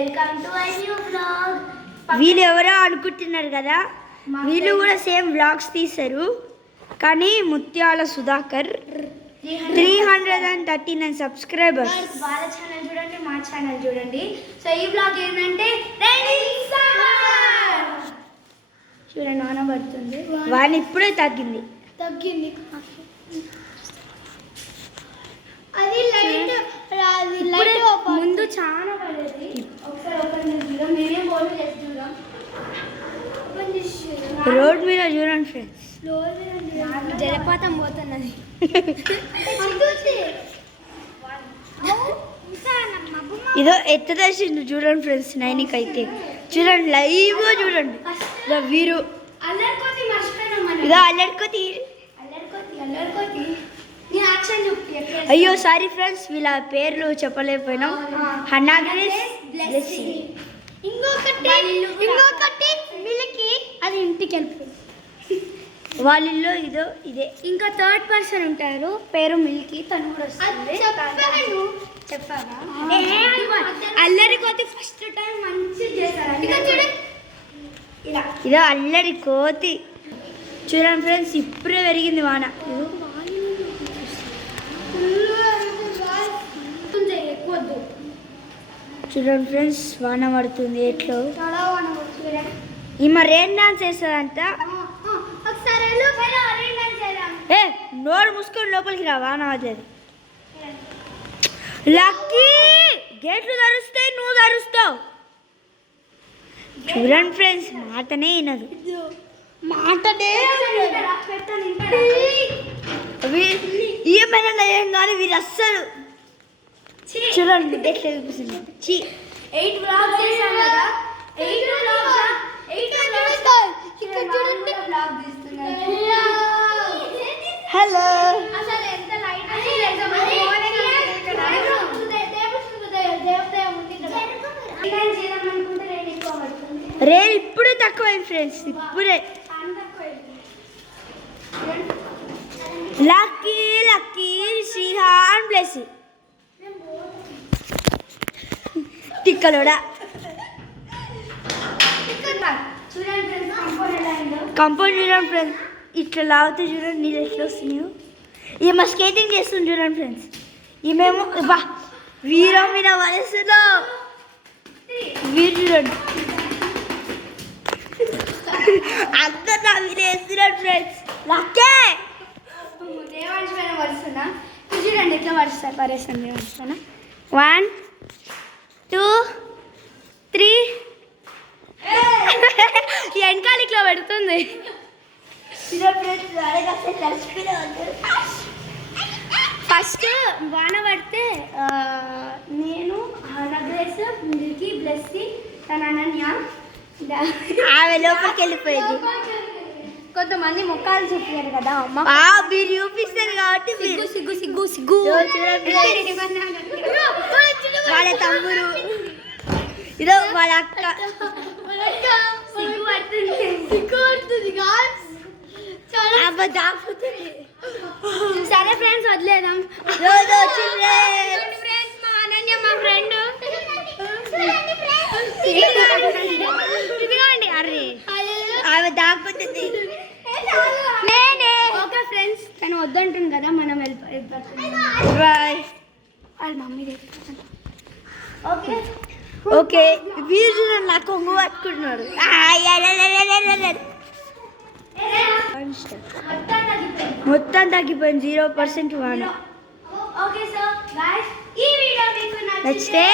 Welcome to my new vlog. వీళ్ళు ఎవరో అనుకుంటున్నారు కదా, వీళ్ళు కూడా సేమ్ వ్లాగ్స్ తీశారు. కానీ ముత్యాల సుధాకర్ 339 సబ్స్క్రైబర్స్. వాళ్ళ ఛానల్ చూడండి, మా ఛానల్ చూడండి. సో ఈ వ్లాగ్ ఏంటంటే రెడీ సమ్మర్. చూడండి వాన పడుతుంది. వాన ఇప్పుడే తగ్గింది. అది లైట్ ముందు చాలా పడేది. ఒకసారి ఓపెన్ చేద్దాం. నేనే బోర్డు చేస్తున్నాం. ఓపెన్ చేసి రోడ్ మీద చూడండి ఫ్రెండ్స్, జలపాతం పోతున్నది. ఇదో ఎత్తదేసిండు చూడండి ఫ్రెండ్స్. నైన్కి అయితే చూడండి, లైవ్ గా చూడండి. ఇదో వీరు ఇదో అల్లడికోతి. అయ్యో సారీ ఫ్రెండ్స్, వీళ్ళ పేర్లు చెప్పలేకపోయినాం. హన్నాగ్రీస్ బ్లెస్సింగ్. ఇంకొకటి మిల్కి, అది ఇంటికి వెళ్ళిపోయింది. వాళ్ళ ఇల్లు ఇదో ఇదే. ఇంకా థర్డ్ పర్సన్ ఉంటారు, పేరు మిల్కి. తను కూడా వస్తుంది. చెప్పావా? అల్లరి కోతి ఫస్ట్ టైం మంచిగా చేశారు. ఇదో అల్లరి కోతి. చూడండి ఫ్రెండ్స్, ఇప్పుడే పెరిగింది వాన. చూడండి ఫ్రెండ్స్, వాన పడుతుంది. ఎట్లో ఈమె రెయిన్ డాన్స్ వేస్తుందంట. ఏ నోరు మూసుకొని లోపలికి రా, వాన వద్దు. లక్కీ గేట్లు తెరుస్తాయి, నువ్వు తెరుస్తావు. చూడండి ఫ్రెండ్స్, మాటనే వినదు. ఏమైనా ఏం కాదు, వీరు అస్సలు. చూడండి ఎట్లా చూపిస్తుంది. 8 వ్లాగ్స్ చేశాం కదా. 8 వ్లాగ్ తీస్తున్నారు. హలో అసలు ఎంత లైట్ రే ఇప్పుడే తక్కువైంది ఫ్రెండ్స్, ఇప్పుడే. లక్కీ లక్కీ శ్రీహాన్ ప్లస్ తిక్కలోడా. కంపౌండ్ చూడండి ఫ్రెండ్స్, ఇట్లా లాగితే చూడండి నీళ్ళు ఎట్లా వస్తున్నాయో. ఈమె స్కేటింగ్ చేస్తుంది చూడండి ఫ్రెండ్స్. ఈమెమో బా వీరం మీద వయసులో వీరు చూడండి అంతా వీరేస్తున్నాడు ఫ్రెండ్స్. లక్కే దేవాంశ్ పైన వరుస్తున్నా. చూడండి ఎట్లా వరుస్తారు. పరేస్తాను దేవాంశ్ పైన. 1 2 3 వెనకాల ఇట్లా పెడుతుంది. ఫస్ట్ వాన పడితే నేను నగ్రేస్ మిల్కీ బ్లెస్సీ తన అనన్య ఆమె లోపలికి వెళ్ళిపోయింది. కొంతమంది ముఖాలు చూపించారు కదా అమ్మ. మీరు చూపిస్తారు కాబట్టి సిగ్గు సిగ్గు సిగ్గు. వాళ్ళ తమ్ముడు, ఇదో వాళ్ళ అక్క. సిగ్గు పడుతుంది. సరే ఫ్రెండ్స్, వదిలేదాం. మా అనన్య మా ఫ్రెండ్. ఇదిగోండి. అరే ఆమె దాక్కుతుంది. నేనే. ఓకే ఫ్రెండ్స్, తను వద్దంటుంది కదా, మనం వెళ్ళిపోతాం. బాయ్. వాళ్ళ మమ్మీ ఓకే ఓకే వీరు నా కొంగు పట్టుకుంటున్నాడు. మొత్తం తగ్గిపోయింది. 0% వాన. ఓకే సో గైస్, ఈ వీడియో మీకు నచ్చితే